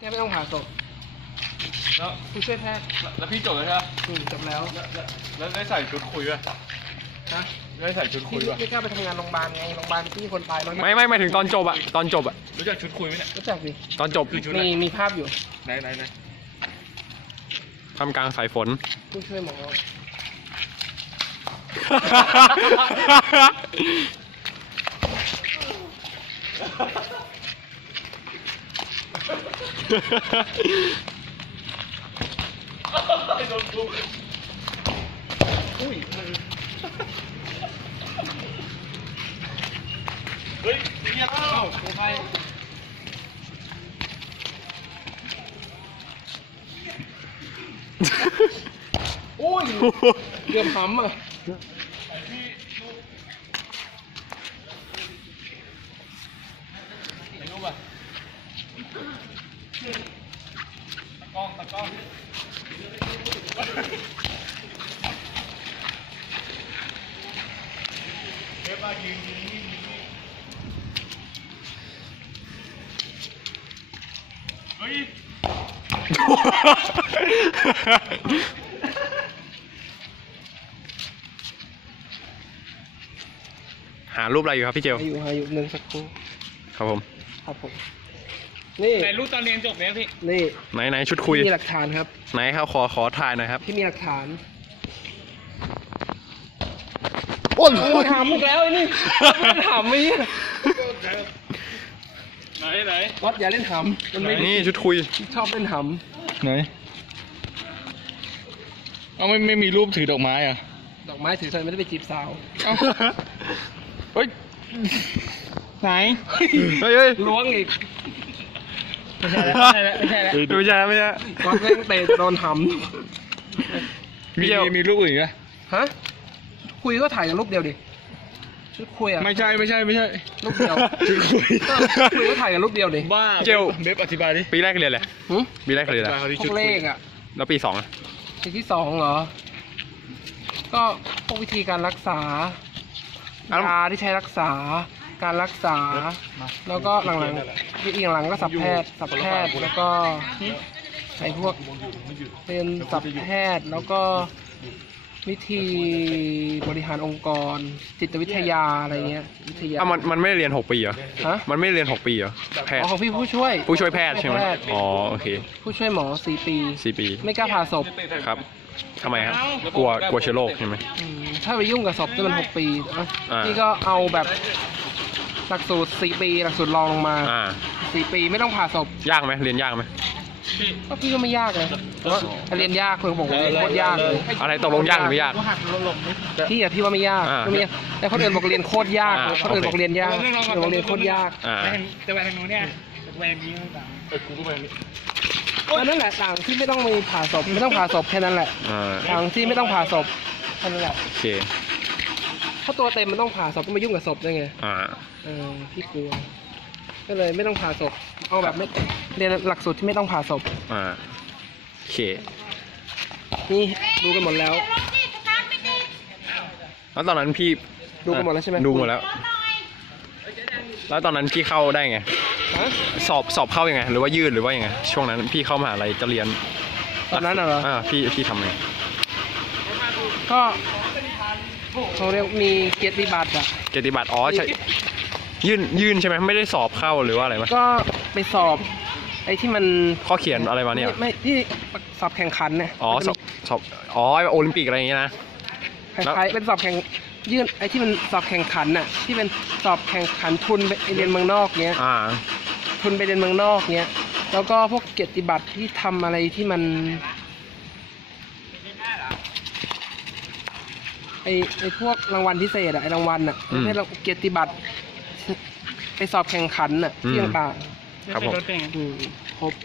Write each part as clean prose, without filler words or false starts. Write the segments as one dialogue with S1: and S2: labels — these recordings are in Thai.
S1: ค่ไม่ต้องผ่าศพ
S2: แล้ว
S1: ผู้ช่วยแพทย์
S2: แล้วพี่จบแล้วใช่ไหม
S1: จบแล้ว
S2: แล้วได้ใส่ชุดคุยป่ะ
S1: ฮะ
S2: ได้ใส่ชุดคุยป่ะ
S1: ไม่กล้าไปทำงานโรงพยาบาลไงโรงพยาบาลที่มีคนตายมั้ง
S3: ไม่ถึงตอนจบอะตอนจบอะ
S2: รู้จักชุดคุยไหมเนี่ย
S1: รู้จักดิ
S3: ตอนจบ
S1: มีภาพอยู่
S2: ไหน
S3: ทำกลางสายฝน
S1: ผู้ช่วยหมอ
S2: โดนกู
S1: อุ้ย
S2: เฮ้ยเงียบ
S1: ของใครอุ้ยเกือบหำอ่ะ
S2: ตะกล้องเทปมายืนเฮ้ย
S3: หารูปอะไรอยู่ครับพี่เจล
S1: หาอยู่หนึ่งสักครู่
S3: ครับผม
S1: นี่
S2: ไหนรูปตอนเรียนจบแล้วพี่
S1: นี่
S3: ไหนชุดคุย
S1: มีหลักฐานครับ
S3: ไหนครับขอถ่ายหน่อยครับ
S1: ที่มีหลักฐานโอ้ยถามอีกแล้วไอ้นี่ถามไม่
S2: ไหน
S1: วัดอย่าเล่นถามมันไม่
S3: นี่ชุดคุย
S1: ชอบเล่นถาม
S2: ไหนเอาไม่มีรูปถือดอกไม้อ่ะ
S1: ดอกไม้ถือใส่ไม่ได้ไปจีบสาว
S2: เฮ้ยไหน
S3: เฮ้ย
S1: ล้วงอีก
S2: ไม่ใช่
S3: ไม่
S1: วัดเล่นเตะโดนถาม
S2: มีรูปอื่นไหม
S1: ฮะคุยก็ถ่ายกันรูปเดียวดิชุดคุยอ่ะ
S2: ไม่ใช่
S1: รูปเดียว
S2: ชุดคุ
S1: ยก็ถ่ายกันรูปเดียวดิ
S2: บ้า
S3: เจล
S2: เบฟอธิบายดิ
S3: ปีแรกเรียนอะไรปีแรกเรียนอะไร
S1: พวกเลขอ่ะ
S3: แล้วปีสอง
S1: ปีที่2เหรอก็พวกวิธีการรักษายาที่ใช้รักษาการรักษาแล้วก็หลังก็สับแพทย์แล้วก็ไอ้พวกเป็นสับแพทย์แล้วก็วิธีบริหารองค์กรจิตวิทยาอะไรเงี้ยวิทยา
S3: มันไม่เรียน6 ปีเหรอมันไม่เรียน6 ปีเหรอแพทย์
S1: ของพี่ผู้ช่วย
S3: แพทย์ใช่ไหมอ๋อโอเค
S1: ผู้ช่วยหมอ4 ปีไม่กล้าผ่าศพ
S3: ครับทำไมครับกลัวเชื้อโรคใช่ไหม
S1: ถ้าไปยุ่งกับศพจะเป็น6 ปีนี่ก็เอาแบบหลักสูตร4 ปีหลักสูตรรองลงมา4 ปีไม่ต้องผ่าศพ
S3: ยากไหมเรียนยากไหม
S1: ก็พี่ก็ไม่ยากเลยเรียนยากคนบอกว่าโคตรยากเลย
S3: อะไรตกลงยากหรือไม่ยาก
S1: พี่ว่าไม่ยากแต่คนอื่นบอกเรียนโคตรยากคนอื่นบอกเรียนยากบอกเรียนโคตรยาก
S2: แต่ไปทางโน้นเนี่ยแหวนนี้ต่างกูก็ไป
S1: นั่นแหละต่างที่ไม่ต้องมีผ่าศพไม่ต้องผ่าศพแค่นั้นแหละต่างที่ไม่ต้องผ่าศพแค่นั้นแหละ
S3: โอเค
S1: ถ้าตัวเต็มมันต้องผ่าศพก็มายุ่งกับศพได้ไงพี่กลัวก็เลยไม่ต้องผ่าศพเอาแบบไม่เรียนหลักสูตรที่ไม่ต้องผ่าศพ
S3: โอเค
S1: นี่ดูกันหมดแล้ว
S3: แล้วตอนนั้นพี่
S1: ดูกันหมดแล้วใช่ไหม
S3: ดูหมดแล้วแล้วตอนนั้นพี่เข้าได้ไงสอบเข้ายังไงหรือว่ายื่นหรือว่ายังไงช่วงนั้นพี่เข้ามหาลัยจะเรียน
S1: ตอนนั้นเหรอ
S3: พี่ทำไง
S1: ก็เขาเรียกมีเกียรติบัตร
S3: อ๋อใช่ยื่นใช่ไหมไม่ได้สอบเข้าหรือว่าอะไรไหม
S1: ก็ไปสอบไอ้ที่มัน
S3: ข้อเขียนอะไรมาเนี่ย
S1: ไม่ที่สอบแข่งขันเนี่ย
S3: สอบโอลิมปิกอะไรอย่างเงี้ยนะ
S1: คล้ายๆเป็นสอบแข่งยื่นไอ้ที่มันสอบแข่งขันน่ะที่เป็นสอบแข่งขันทุนไปเรียนเมืองนอกเนี้ยทุนไปเรียนเมืองนอกเนี้ยแล้วก็พวกเกียรติบัตรที่ทำอะไรที่มันไอ้พวกรางวัลพิเศษอะไอ้รางวัลอะไม่ใช่เราเกียรติบัตรไปสอบแข่งขันน่ะที่ต่าง
S3: ๆครับผม
S1: ครบ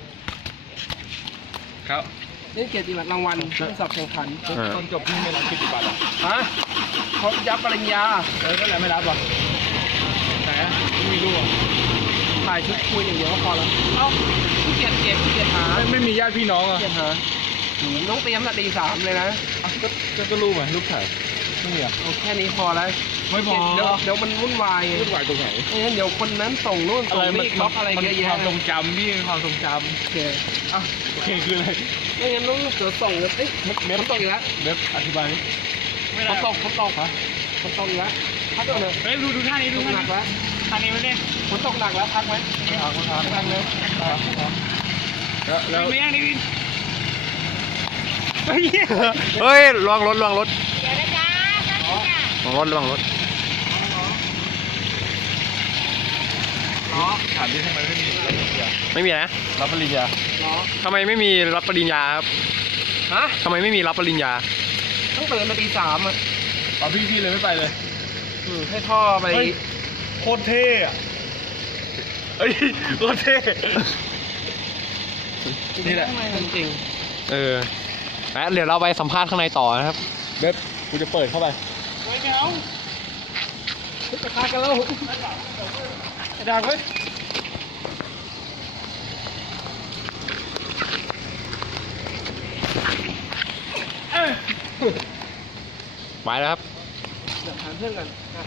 S2: ครับ
S1: นี่เกียรติบัตรรางวัลสอบแข่งขัน
S2: ตอนจบพี่ไม่รับเกียรติบัตร
S1: เขายับปริญญา
S2: ก็เลยไม่รับหรอกแต่ไม่มีรูป
S1: ถ่ายชุดคุยอย่างเดียวก็พอแล้วขี้เกียจเก็บขี้เกียจหา
S2: ไม่มีญาติพี่น้องอ่ะ
S1: ขี้เกียจหาต้องเตรียมแต่ตี 3เลยนะ
S2: ก็รูปอ่ะรูปถ่ายไม่มีอ่ะ
S1: แค่นี้พอแล้ว
S2: ไม่พอ
S1: เดี๋ยวมันวุ่นวายไง
S2: วุ่นวายตรงไหน
S1: ไม่งั้นเดี๋ยวคนนั้นส่งนู่นส่งนี่บล็อกอะไรเยอะ
S2: ค
S1: แยะ
S2: วามทรงจำพี่ความทรงจ
S1: โอเค
S2: ำอ่ะโอเคคืออะไร
S1: ไม่งั้นต้องเดี๋ยวส่งเอ้ยมันตกอีกแล้ว
S2: เว็บอธิบายดิไม่
S1: มัน
S2: ได้
S1: ตกมันตกฮะมันตกอีกแล้วพักก่อนเลย
S2: เฮ้ยดูท่านี้
S1: ต
S2: ดู
S1: ก
S2: ท่า
S1: หนั
S2: นี้
S1: กแล้ว
S2: ท่านี้ไม่ได้
S1: ฝนตกหนักแล้วพักไหม
S2: พักเลยแล้วไม่ยังดิวินเฮ้ย
S3: เฮ้ยระวังรถระวังรถ
S4: เดี๋ยวนะจ๊ะสักครู่ค่ะ
S3: ระวังรถระวังรถ
S1: ล้อ
S2: ถามดิทำไมไม่มีรับปริญญา
S3: ไม่มีนะ
S2: รับปริญญา
S1: ล้อ
S3: ทำไมไม่มีรับปริญญาครับ
S1: ฮะ
S3: ทำไมไม่มีรับปริญญา
S1: ต้องตื่นมาตี 3อ่ะ
S2: เอาพี่เลยไม่ไปเลย
S1: ให้พ่อไป
S2: เฮ้ย โคตรเท่อะเฮ้ยโคตรเท่ นี่แหละ
S1: จริง
S3: เออแล้วเดี๋ยวเราไปสัมภาษณ์ข้างในต่อนะครับ
S2: เว็บกูจะเปิดเข้าไป
S1: จะพากันแล้วไอ้ดังเว้ย
S3: ไปแล้วครับ
S1: เดี๋ยวถามเพื่อนกันอ่ะ